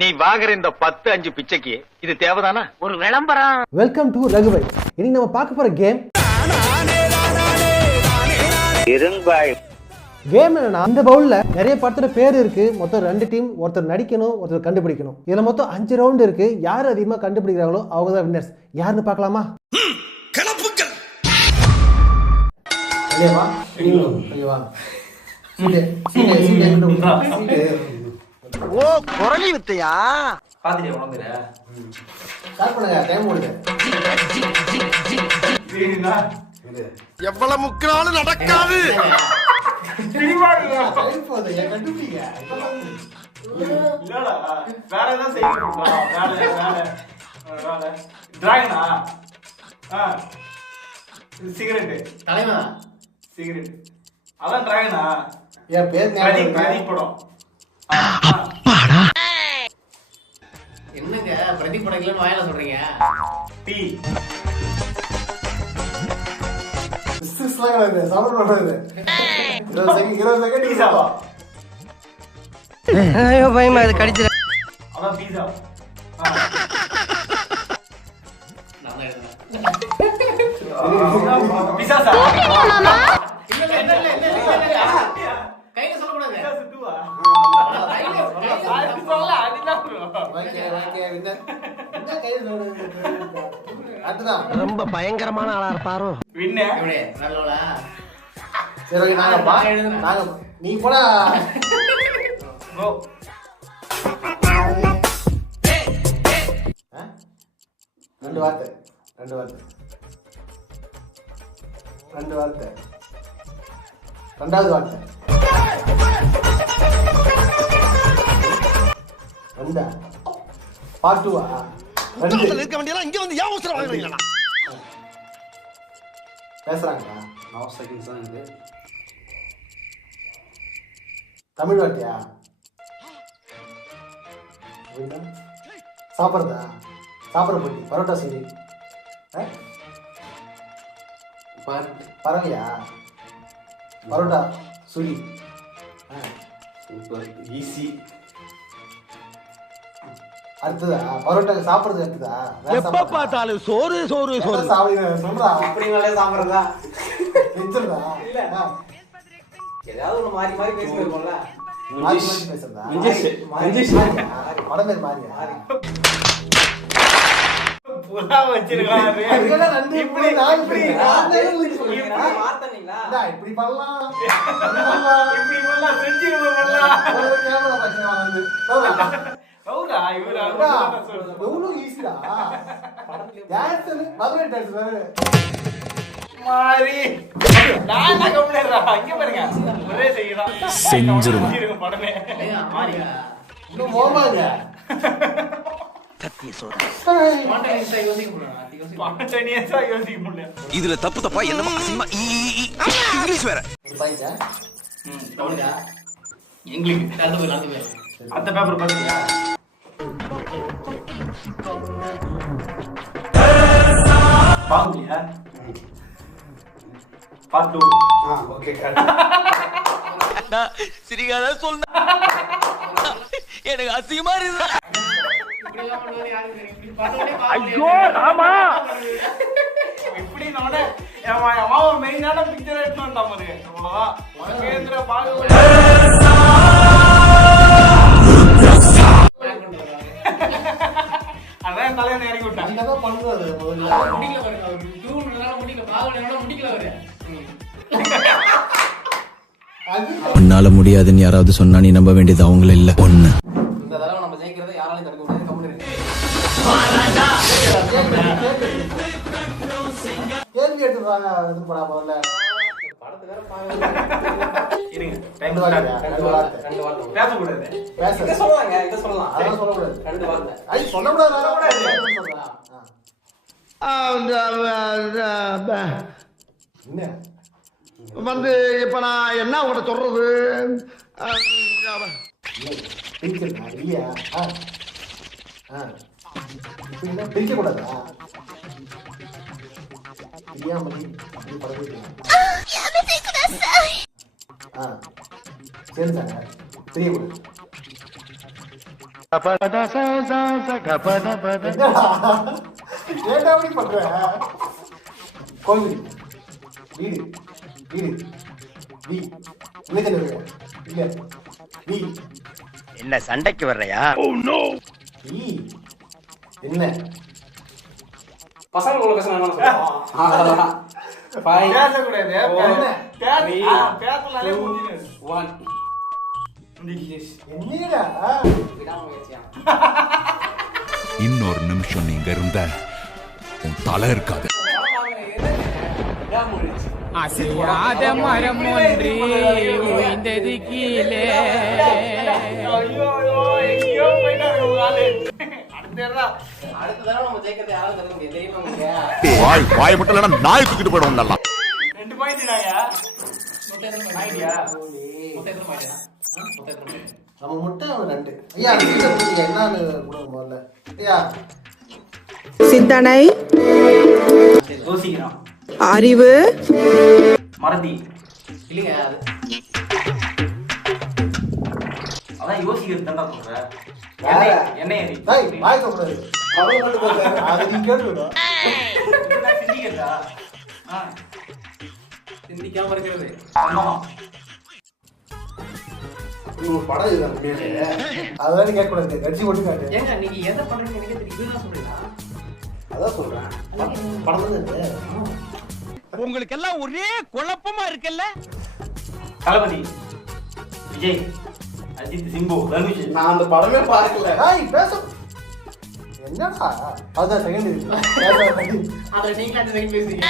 நீ வாங்குற இந்த பத்து அஞ்சு பிச்சைக்கு இது தேவைதானா? ஒரு விளம்பரம். வெல்கம் டு ரகுவை. இன்னைக்கு நம்ம பார்க்க போற கேம் கேம் என்னன்னா இந்த பவுல்ல நிறைய படத்தோட பேர் இருக்கு. மொத்தம் ரெண்டு டீம் ஒருத்தர் நடிக்கணும் ஒருத்தர் கண்டுபிடிக்கணும். இதுல மொத்தம் அஞ்சு ரவுண்ட் இருக்கு. யார் அதிகமா கண்டுபிடிக்கிறாங்களோ அவங்க தான் வின்னர்ஸ் யாருன்னு பார்க்கலாமா? வெளியே ஓ குரலி வித்தையா? பாத்துட்டியா உணர்ந்துற ஸ்டார்ட் பண்ணுங்க டைம் ஓடுங்க சரிங்களா எவ்வளவு முக்கினாலும் நடக்காது. ஏன் வேற ஏதாவது செய்யணும்டா வேலை வேலை. வேலை. டிராகனா ஆ? சிகரெட் தலைவா சிகரெட் அதான் டிராகனா என் பேர் பிரதீப் பிரதீப்? படம். ஆ. என்னங்க பிரதீப் படங்களன்னு வாயில சொல்றீங்க? டீ. ஐயோ பயமா அது கடிச்சிட அதான் பீஸா நான் தான் எழுதுனேன் பீஸா சார் ரொம்ப பயங்கரமான ஆளா இருப்பாரோ. சரி நாங்க நீ போடா. கோ ஆ? ரெண்டு வார்த்தை. ரெண்டு வார்த்தை. ரெண்டு வார்த்தை. ரெண்டாவது வார்த்தை. ரெண்டா? பார்ட் டூவா ரெண்டு. இருக்க வேண்டியலாம் இங்க வந்து ஏன் அவசரம் வாங்குறீங்களா பேசுறாங்களா நவ் செகண்ட்ஸ் தான் இது. தமிழ் வார்த்தையா? சாப்பிட்றதா? சாப்பிட்ற போட்டி பரோட்டா? பார்ட் பறவையா பரோட்டா. சுழி. ஈஸி. அடுத்ததா பரோட்டா சாப்பிட்றது அடுத்ததா எப்ப? பார்த்தாலும் சோறு சோறு சோறு. சாப்பிடுங்க சொல்றா. அப்படிங்களே சாப்பிட்றதா? இல்ல. ஏதாவது ஒன்று மாறி மாறி பேசிருக்கோம்ல மாறி மாறி பேசுறதா? மிஞ்சிஷ். மாறி- மிஞ்சிஷ். மாறியா? படம் பேர் மாறியா? புறா வச்சிருக்காரு இப்படி இப்படி. நான் பண்ணலாம். பண்ணலாம். பண்ணலாம் கேமரா வந்து. சொல்றா. ஹவுரா இவரா அடா, எவ்வளவு ஈஸிடா டான்ஸ் மதுரை டான்ஸ் வேற மாறி நான் என்ன கம்ப்ளைண்ட்ரா இங்க பாருங்க ஒரே செய்யலாம் செஞ்சிருவோம் படமே இன்னும் இதுல தப்பு தப்பா என்னமா அசிங்கமா. இங்கிலீஷ் வேற ஒரு அந்த பேப்பர் பாத்தீங்களா பாக்கலையா? பார்ட் டூ ஆ ஓகே சிரிக்காத சொன்ன எனக்கு அசிங்கமா இருக்கு இப்படி எல்லாம் பண்ணுவது யாருக்கு தெரியும் இப்படி பார்த்த உடனே ஐயோ ராமா இப்படி அம்மாவை மெயினான பிக்சர் எடுத்து வந்தான் பாருங்க. அவ்வளவுதான் மகேந்திர பாகுபலி அதான் தலைவன் இறங்கி விட்டான். நீங்க தான் பண்ணுறது முதல்ல. முடிக்கல பாருங்க. அவர் முடிக்கல. பாகல முடிக்கல அவரு. உன்னால முடியாதுன்னு யாராவது சொன்னா நீ நம்ப வேண்டியது அவங்கள இல்ல. ஒண்ணு. இந்த தடவை நம்ம ஜெயிக்கிறத யாராலையும் தடுக்க முடியாது. கம்முனு கேள்வி எடுத்து இது பண்ணா முதல்ல. படத்தை வேற பாருங்க இருங்க டைம் ரெண்டு வார்த்தையா ரெண்டு வார்த்தை. ரெண்டு வார்த்தை. பேசக்கூடாது. இதை பேச சொல்லலாங்க இதை சொல்லலாம் அதெல்லாம் சொல்லக்கூடாது. ரெண்டு வார்த்தை. ஐ சொல்லக்கூடாது. சொல்லக்கூடாது. சொல்றா ஆ. என்ன? வந்து இப்ப நான் என்ன உங்கள்ட்ட சொல்றது? ஆ ஆ ஆ சரி சார் அப்படி பண்ற கோவில் வீடு வீடு வீ இல்லை தெரியுது இல்ல வீ என்ன சண்டைக்கு வர்றையா வீ என்ன பசங்க உள்ள பேசணும் பேசலாலே விடாமுயற்சியா இன்னொரு நிமிஷம் நீங்க இருந்த உன் தலை இருக்காது. அசையாத மரம் ஒன்று ஓய்ந்தது கீழே வாய் வாய் மட்டும் இல்லைன்னா நாய் தூக்கிட்டு போயிடும் நல்லா. நம்ம முட்டை ரெண்டு ஐயா என்னன்னு கொடுங்க முதல்ல. ஐயா. சிந்தனை யோசிக்கிறான். அறிவு. மறதி. இல்லைங்க அது. அதான் யோசிக்கிறது தான்டா சொல்ற வேற. எண்ணெய் எண்ணெய் சிந்திக்காம இருக்கிறது. படம் அதெல்லாம் கேட்க கூடாது கட்சி மட்டும் காட்டு. ஏங்க நீங்க எதை பண்றீங்க எனக்கு தெரியும். இதுதான் சொல்றீங்களா? அதான் சொல்றேன். படம் படம் தான் இது. உங்களுக்கு எல்லாம் ஒரே குழப்பமா இருக்குல்ல? தளபதி விஜய் அஜித் சிம்பு தனுஷ் நான் அந்த படமே பார்க்கல. ஏய் பேச. என்னடா? அதான் செகண்ட் அதுல நீங்க அந்த செகண்ட் பேசுறீங்க.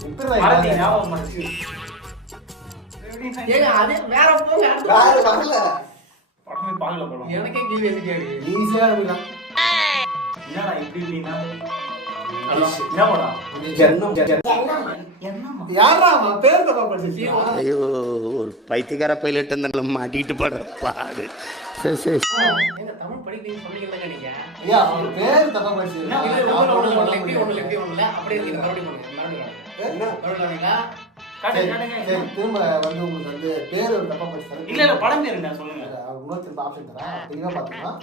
அவன்? பேர் தப்பா படிச்சிருக்கீங்க ஐயோ. ஒரு பைத்தியக்கார பைலட் படுற பாடு. சரி சரி. ஏங்க தமிழ் படிக்கிறீங்க ஐயா அவன் பேர் தப்பா இல்ல, திரும்ப வந்து உங்களுக்கு வந்து பேர் ஒரு தப்பா படிச்சாரு இல்ல இல்ல படம் பேர் என்ன? சொல்லுங்க. இன்னொரு திரும்ப ஆப்ஷன் தரேன். தெளிவா பாத்துக்கலாம்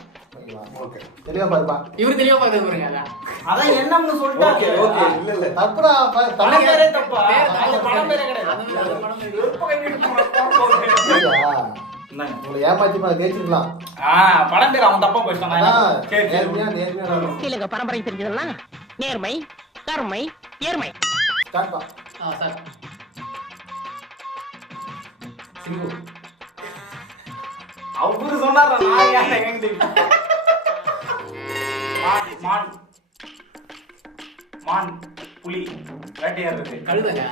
ஓகே. தெளிவா பாருப்பா. இவரு தெளிவா பார்க்கறது பாருங்க அதான். என்னன்னு சொல்லிட்டாங்க? இல்ல இல்ல. தப்புடா தமிழ் பேரே தப்பா. பேர் அந்த படம் பேரே கிடையாது. அந்த மாதிரி அந்த படம் பேரு. வெறுப்பு கை நீட்டு போன ஐயா, என்னங்க? உங்களை ஏமாத்தி மேல ஜெயிச்சிருக்கலாம் ஆ, படம் பேர் அவன் தப்பா போயிட்டான். அதான். சரி சரி. நேர்மையா நேர்மையா நடக்கும். இல்லங்க பரம்பரை தெரிஞ்சதெல்லாம் நேர்மை கருமை ஏர்மை ஸ்டார்ட் பா ஆ, சார். சிம்பு. அவரு சொன்னாரா நான் ஏன் எங்க மான் மான் மான் புலி வேட்டையாடுறது கழுதைங்க.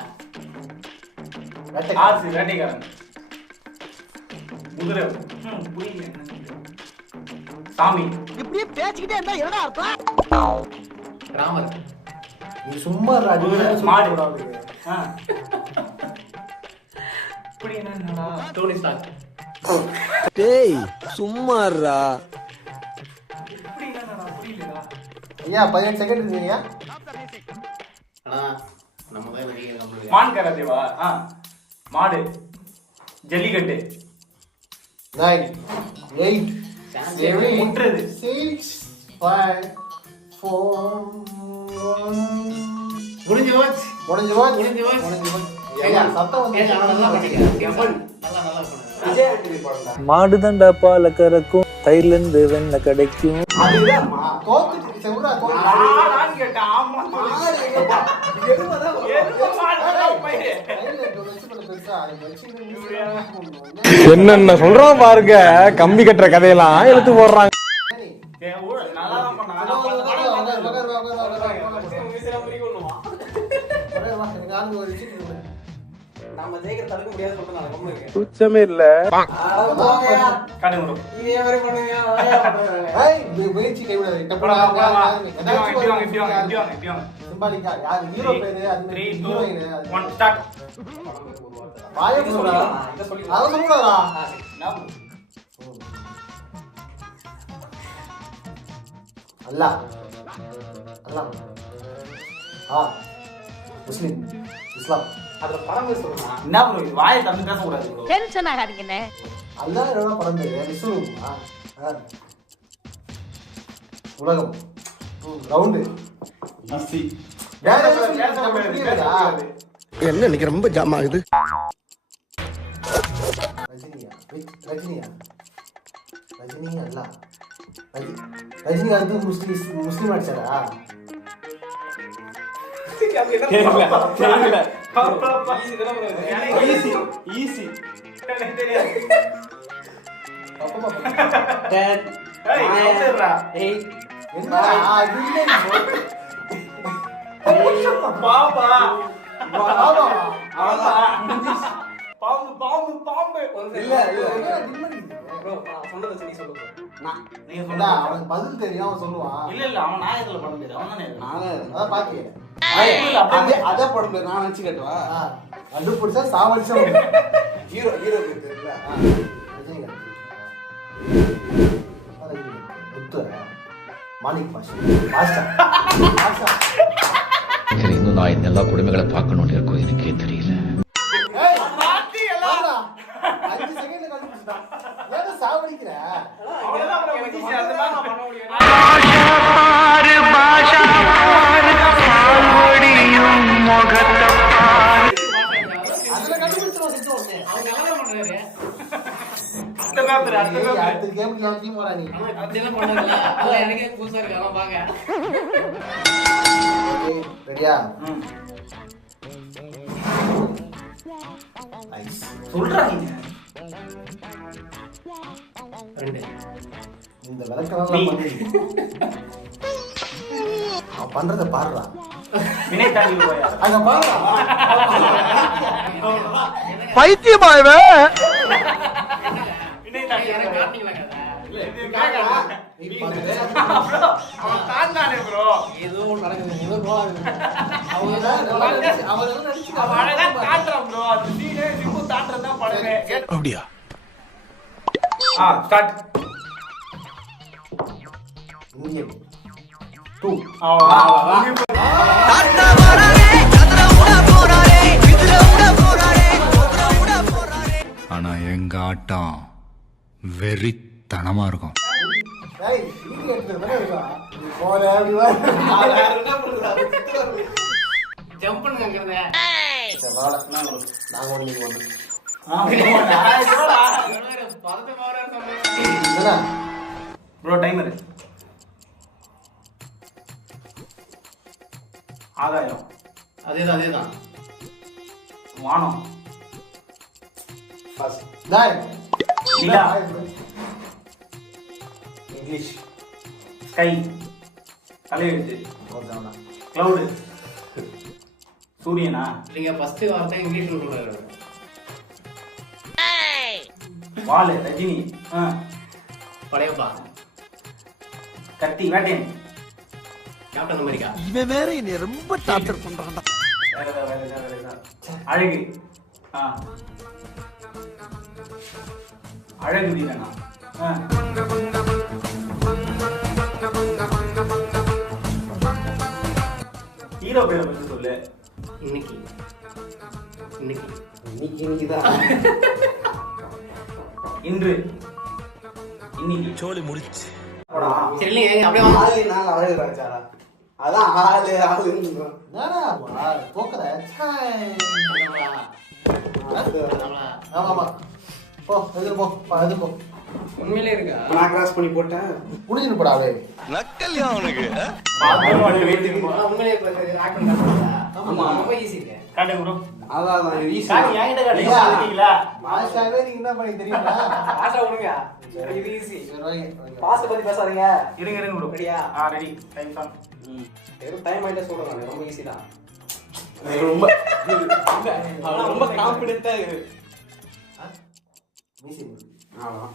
வேட்டை ஆர்சி வேட்டைக்காரன் குதிரை என்ன சொல்றது. சாமி இப்படியே பேசிக்கிட்டே இருந்தா என்னடா அர்த்தம் ராமர். நீ சும்மா மாடு. இப்படி என்னடா? Tony Stark. டேய் சும்மாறா இப்படி என்னடா? புரியலடா. ஐயா பதினெட்டு செகண்ட் இருக்கீங்க ஆனா, நம்ம தான் நீங்க கம்பெனி. மான் கராத்தேவா ஆ. மாடு. ஜல்லிக்கட்டு. நைன் எயிட் செவன் முட்டுறது. சிக்ஸ் ஃபைவ் ஃபோர் முடிஞ்சு போச்சு. முடிஞ்சு போச்சு. முடிஞ்சு போச்சு. முடிஞ்சு போச்சு. சத்தம் வந்து நல்லா பால கறக்கும். தயிர்ல இருந்து வெண்ணெய் கிடைக்கும் என்னென்ன சொல்றான் பாருங்க. கம்பி கட்டுற கதையெல்லாம் எடுத்து போடுறாங்க. நல்லா தான் பண்ணான் நம்ம ஜெயிக்கிற தடுக்க முடியாது சொல்லிட்டு நான் இருக்கேன். இல்ல முயற்சி ஆ, முஸ்லிம் இஸ்லாம். அதுல படம் சொல்லுமா என்ன ப்ரோ இது வாயை தந்து பேசக்கூடாது ப்ரோ டென்ஷன் ஆகாதீங்கண்ணே அதான் என்னோட படம் பேரு. விஸ்வரூபமா. உலகம். ரவுண்டு? முடியாது. என்ன இன்னைக்கு ரொம்ப ஜாம் ஆகுது? ரஜினியா ரஜினியா. ரஜினி அல்ல ரஜி ரஜினிகாந்த் முஸ்லிம் முஸ்லீம் அடிச்சாரா? தெரியல. ஏய், சொல்லுடா. என்ன அது இல்லை. நீங்க இல்ல, சொல்லுங்க. அவனுக்கு பதில் தெரியும் அவன் சொல்லுவான். இல்ல இல்ல அவன் நாயகத்துல படம் பேரு அவன் தானே? அதான் அதே படம் பேர் நான் நினச்சி கேட்டுவா? கண்டுபிடிச்சா சாவடிச்சா ஹீரோ ஹீரோ பேர் தெரியல. மாணிக் பாஷா. பாஷா. பாஷா. இன்னும் நான் இந்த எல்லா கொடுமைகளை பார்க்கணும்னு இருக்கோ எனக்கே தெரியல ஏய், வாடா. அஞ்சு செகண்ட்ல கண்டுபிடிச்சிட்டான் ஏன் சாவடிக்கிற அவ்வளவுதான் அப்புறம் முடிஞ்சிச்சு. அதெல்லாம் நான் பண்ண முடியும் அதுல கண்டுபிடிச்சிருவோம் சித்து ஒண்ணு. அவங்க நல்லா பண்றாரு அடுத்த கேமுக்கு எல்லாத்தையும் போறா நீ? ஆனா அப்படியெல்லாம் பண்ணதில்ல அதான் எனக்கே புதுசா இருக்கு அதெல்லாம் பாக்க ஓகே ரெடியா ம். ரெண்டு. இந்த விளக்கெல்லாம் அவன் பண்றத பாடுறா வினை தாண்டி போயா. அங்க பாடுறா பைத்தியமா இவன் அப்படியா? ஆ ஸ்டார்ட் இந்தியன் டூ ஆனா எங்க ஆட்டம் வெறித்தனமா இருக்கும். ஜம்ப் வாடா. நாங்க ஒண்ணு. ப்ரோ டைமர் ஆதாயம் அதேதான் அதேதான். வானம். நிலா. இங்கிலீஷ் ஸ்கை தலையெழுத்து. கிளவுடு சூரியனா? நீங்க ஃபர்ஸ்ட் வார்த்தை இங்கிலீஷ்ல சொல்றாரு வாலு ரஜினி. ஆ, படையப்பா கத்தி வேட்டையன். கேப்டன் அமெரிக்கா இவன் வேற என்னை ரொம்ப டார்ச்சர் பண்றான் வேற ஏதாவது, வேற ஏதாவது, வேற. ஏதாவது. அழகு. ஆ. அழகு வீரனா ஆ. ஹீரோ பேரை பத்தி சொல்லு. இன்னைக்கு. இன்னைக்கு. இன்னைக்கு இன்னைக்கு தான் இன்று இன்னைக்கு சோழி முடிச்சு. போடா. சரி இல்லைங்க அப்படியே ஆளு நாள் அழகு ராஜாரா அதான் ஆளு சாய். நம்மளா? ஆமா ஆமா போ எதிர் போ பா, எதிர் போ. உண்மையிலே இருக்கா? நான் கிராஸ் பண்ணி போட்டேன். முடிஞ்சுட்டு போடா அவளே நக்கல்யா அவனுக்கு உண்மையிலே ஆமா. ரொம்ப ஈஸி. அதான்? மாஸ்டாவே நீங்க என்ன பண்ணி தெரியுமா விடுங்க இது ஈஸி. பாஸ்ட் பத்தி பேசாதீங்க இருங்க இருங்க bro. ரெடியா? ஆ, ready. Time on. வெறும் டைம் ஆயிட்டே சொல்றேன் நான் ரொம்ப ஈஸி தான் ரொம்ப ரொம்ப கான்பிடென்ட்டா இரு மீசி முடி. ஆமா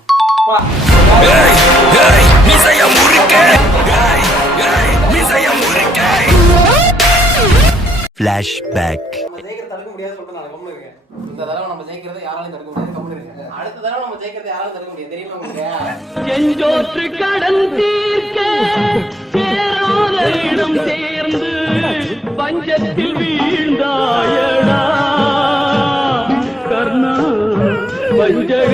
பிளாஷ்பேக் நம்ம ஜெயிக்கிற தடுக்க இந்த தடவை நம்ம ஜெயிக்கிறத யாராலையும் தடுக்க முடியாது. கம்முனு அடுத்த தடவை நம்ம ஜெயிக்கிறத யாராலும் தடுக்க முடியாது. தெரியுமா உங்களுக்கு? செஞ்சோற்று கடன் தீர்க்க சேரோதரிடம் சேர்ந்து பஞ்சத்தில் வீழ்ந்தாயடா. கர்ணா பஞ்சக